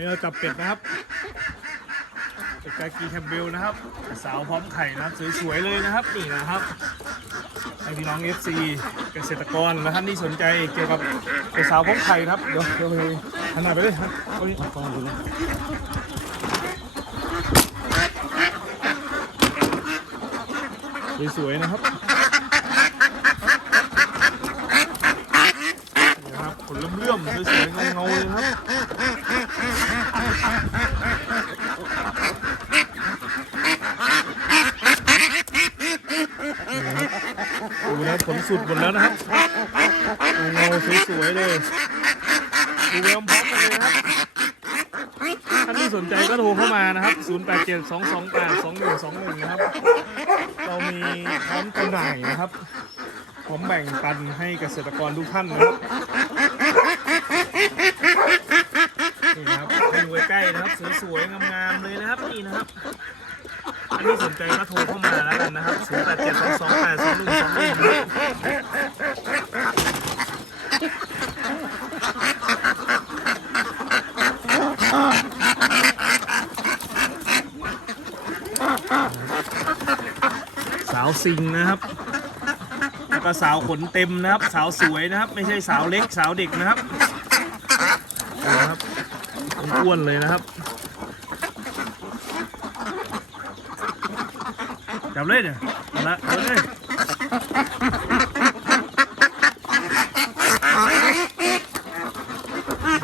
นี้เราจับเป็ดนะครับเป็ดกากีแคมเบลนะครับ สาวพร้อมไข่นะครับสวยๆเลยนะครับนี่นะครับให้พี่น้อง FC เกษตรกรและท่านที่สนใจเกี่ยวกับเป็ดสาวพร้อมไข่นะครับเดี๋ยวเดี๋ยวขนาดไปเลยครับเอาดิสวยๆนะครับนี่นะครับขนเลื่อมๆสวยๆเงาๆเลยครับ ดูนะ ผลสุดหมดแล้วนะครับเงาสวยๆเลยดูเวลพร้อมกันเลยครับท่านที่สนใจก็โทรเข้ามานะครับ 0872282121 นะครับ เรามีพร้อมจำหน่ายนะครับพร้อมแบ่งปันให้เกษตรกรทุกท่านนะครับนี่นะครับให้ดูใกล้ๆนะครับสวยๆงามๆเลยนะครับนี่นะครับ อันนี้สนใจก็โทรเข้ามาแล้วกันนะครับ0 8 7 2 2 8 2 1 2 1นะครับสาวสิงห์นะครับ แล้วก็สาวขนเต็มนะครับ สาวสวยนะครับ ไม่ใช่สาวเล็กสาวเด็กนะครับนะครับอ้วนๆเลยนะครับ จับเลยเนี่ยเอาละเอาเลย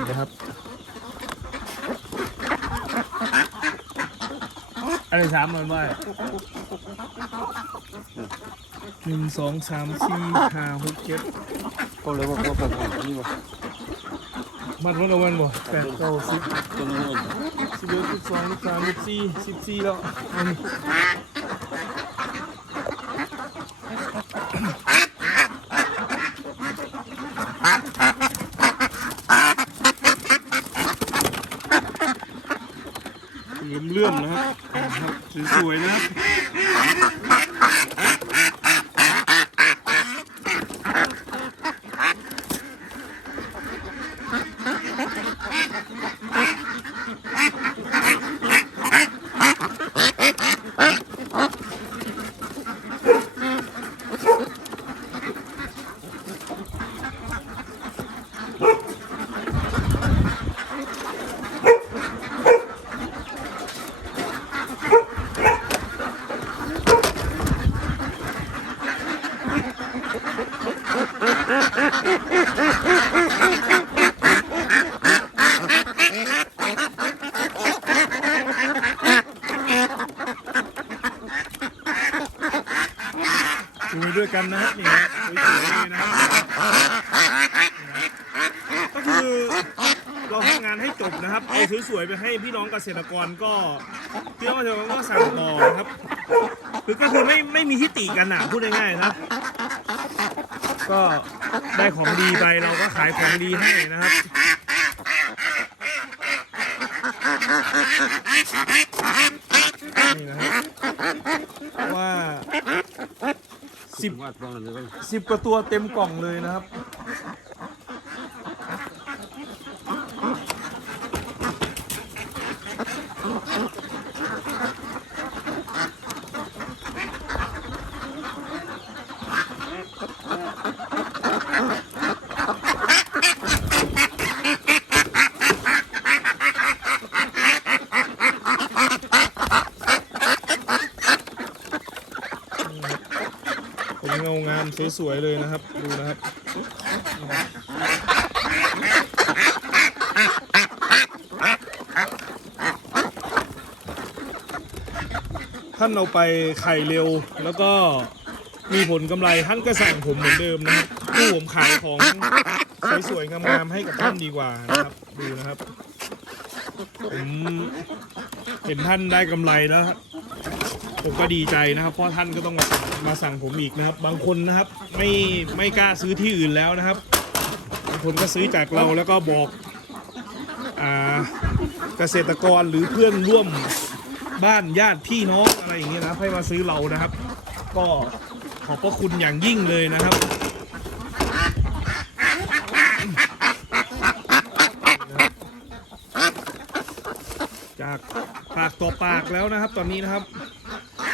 นะครับอะไรสามมันว่าหนึ่งสองสามสี่ห้าหกเจ็ดก็เลยว่าว่าผมนี่ว่ามันวันละวันบ่แปดเก้าสิบตัวนี้สิบเอ็ดสิบสองสิบสามสิบสี่สิบสี่แล้วอันนี้ เลื่อมเลื่อมๆนนะครับ สวยๆนะครับ ดูด้วยกันนะครับนี่นะสวยๆเลยนะก็คือเราทำงานให้จบนะครับเอาสวยๆไปให้พี่น้องเกษตรกรก็พี่น้องเกษตรกรก็สั่งต่อนะครับคือก็คือไม่ไม่มีทิฏฐิกันอะพูดง่ายๆนะ ก็ได้ของดีไปเราก็ขายของดีให้นะครับ นี่นะครับว่าสิบว่าตรงนั้นเลยสิบกว่าตัวเต็มกล่องเลยนะครับ ผมเงางามสวยๆเลยนะครับ ดูนะครับท่านเอาไปไข่เร็วแล้วก็มีผลกำไรท่านก็สั่งผมเหมือนเดิมนะครับที่ผมขายของสวยๆงามๆให้กับท่านดีกว่านะครับ ดูนะครับผมเห็นท่านได้กำไรแล้ว ผมก็ดีใจนะครับ เพราะท่านก็ต้องมาสั่งมาสั่งผมอีกนะครับ บางคนนะครับไม่ไม่กล้าซื้อที่อื่นแล้วนะครับบางคนก็ซื้อจากเราแล้วก็บอกอ่าเกษตรกรหรือเพื่อนร่วมบ้านญาติพี่น้องอะไรอย่างเงี้ยนะครับให้มาซื้อเรานะครับ ก็ขอบพระคุณอย่างยิ่งเลยนะครับสปากแล้วนะครับตอนนี้นะครับ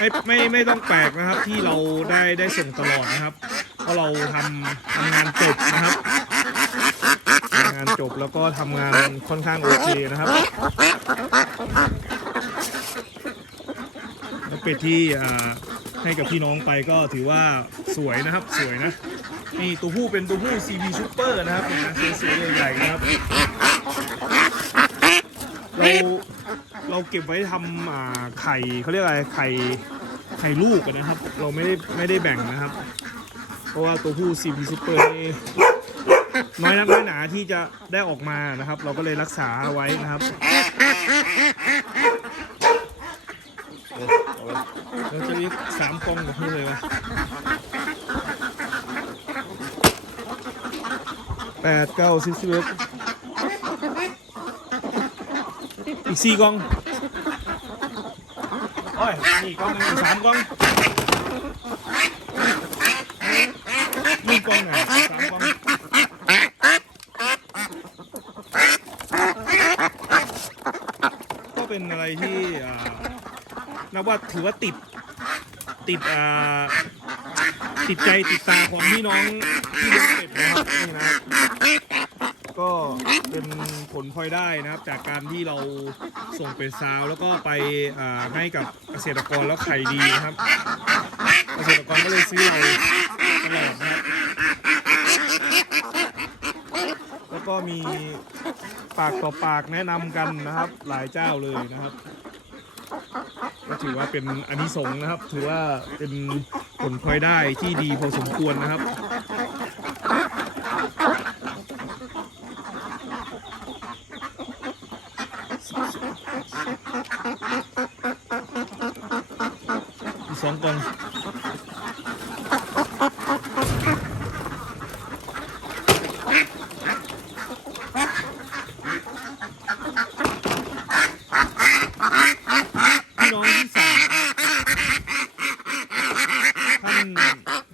ไม่ไม่ไม่ต้องแปลกนะครับที่เราได้ได้ส่งตลอดนะครับ เพราะเราทำทำงานจบนะครับทำงานจบแล้วก็ทำงานค่อนข้างโอเคนะครับแล้วเป็ดที่อ่าให้กับพี่น้องไปก็ถือว่าสวยนะครับสวยนะนี่ตัวผู้เป็นตัวผู้ CB Super นะครับเป็นงานสวยๆใหญ่ๆนะครับเรา เราเก็บไว้ทำอ่าไข่เขาเรียกอะไรไข่ไข่ลูกอะนะครับ เราไม่ได้ไม่ได้แบ่งนะครับ เพราะว่าตัวผู้ CB Super นี่น้อยนักน้อยหนาที่จะได้ออกมานะครับ เราก็เลยรักษาไว้นะครับเราจะเรีสามกองกับพี่เลยวะแปดเก้าสิบสิบเอีกสี่กองโอ้ยนี่กองหนึ่งสามกองนี่กองไหนสามกองก็เป็นอะไรที่อ่านับว่าถือว่าติดติดอ่าติดใจติดตาของพี่น้องที่เลี้ยงเป็ดนะครับนี่นะครับ ก็เป็นผลพลอยได้นะครับ จากการที่เราส่งเป็ดซาวแล้วก็ไปอ่าให้กับเกษตรกรแล้วไข่ดีนะครับ เกษตรกรก็เลยซื้อเราตลอดนะครับ แล้วก็มีปากต่อปากแนะนำกันนะครับ หลายเจ้าเลยนะครับ ก็ถือว่าเป็นอันนี้สงส์นะครับ ถือว่าเป็นผลพลอยได้ที่ดีพอสมควรนะครับ สองกล่องพี่น้องที่สั่งท่าน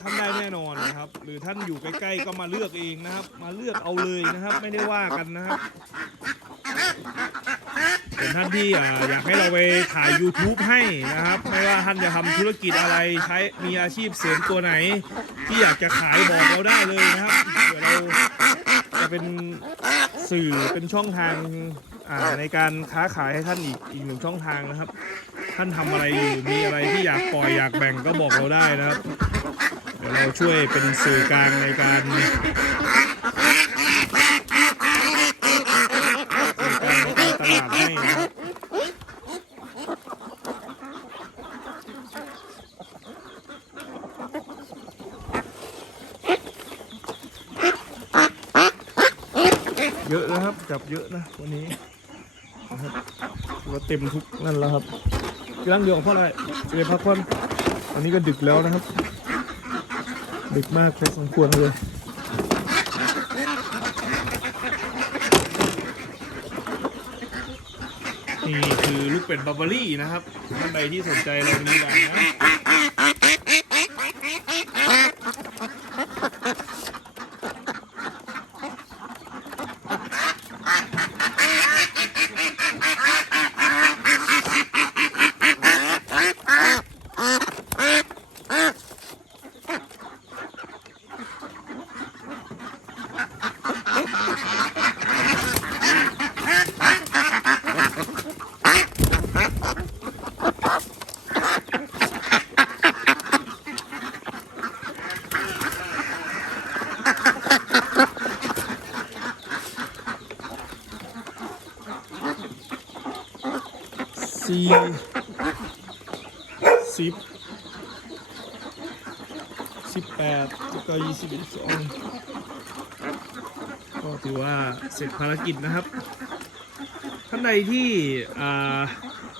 ท่านได้แน่นอนนะครับ หรือท่านอยู่ใกล้ๆก็มาเลือกเองนะครับ มาเลือกเอาเลยนะครับ ไม่ได้ว่ากันนะครับ เป็นท่านที่อยากให้เราไปถ่าย YouTube ให้นะครับ ไม่ว่าท่านจะทำธุรกิจอะไรใช้มีอาชีพเสริมตัวไหน ที่อยากจะขายบอกเราได้เลยนะครับเดี๋ยวเราจะเป็นสื่อเป็นช่องทางในการค้าขายให้ท่านอีกอีกหนึ่งช่องทางนะครับ ท่านทำอะไรอยู่มีอะไรที่อยากปล่อยอยากแบ่งก็บอกเราได้นะครับเดี๋ยวเราช่วยเป็นสื่อกลางในการสื่อกลางในการตลาดให้นะครับ เยอะนะครับ จับเยอะนะวันนี้นะครับถือว่าเต็มทุกนั่นแล้วครับกำลังเดียวของพ่ออะไรจะไปพักผ่อนอันนี้ก็ดึกแล้วนะครับ ดึกมากพอสมควรเลยนี่คือลูกเป็ดบาร์เบอรี่นะครับท่านใดที่สนใจเรามีกันนะ สี่ สิบสิบแปดแล้วก็ยี่สิบสองก็ถือว่าเสร็จภารกิจนะครับ ท่านใดที่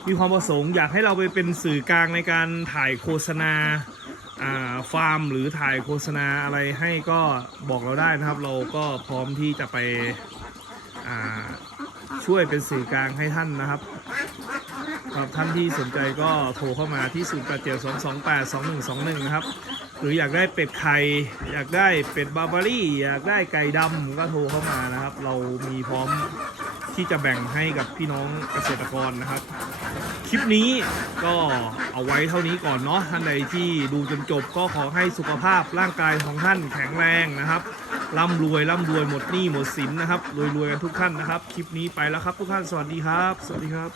มีความประสงค์อยากให้เราไปเป็นสื่อกลางในการถ่ายโฆษณาฟาร์มหรือถ่ายโฆษณาอะไรให้ก็บอกเราได้นะครับ เราก็พร้อมที่จะไปช่วยเป็นสื่อกลางให้ท่านนะครับ รับท่านที่สนใจก็โทรเข้ามาที่ 0 8 7 2 2 8 2 1 2 1 นะครับ หรืออยากได้เป็ดไข่อยากได้เป็ดบาร์บารี่ อยากได้ไก่ดำก็โทรเข้ามานะครับ เรามีพร้อมที่จะแบ่งให้กับพี่น้องเกษตรกรนะครับ คลิปนี้ก็เอาไว้เท่านี้ก่อนเนาะท่านใดที่ดูจนจบก็ขอให้สุขภาพร่างกายของท่านแข็งแรงนะครับร่ำรวยร่ำรวยหมดหนี้หมดสินนะครับรวยรวยกันทุกท่านนะครับ คลิปนี้ไปแล้วครับทุกท่านสวัสดีครับ สวัสดีครับ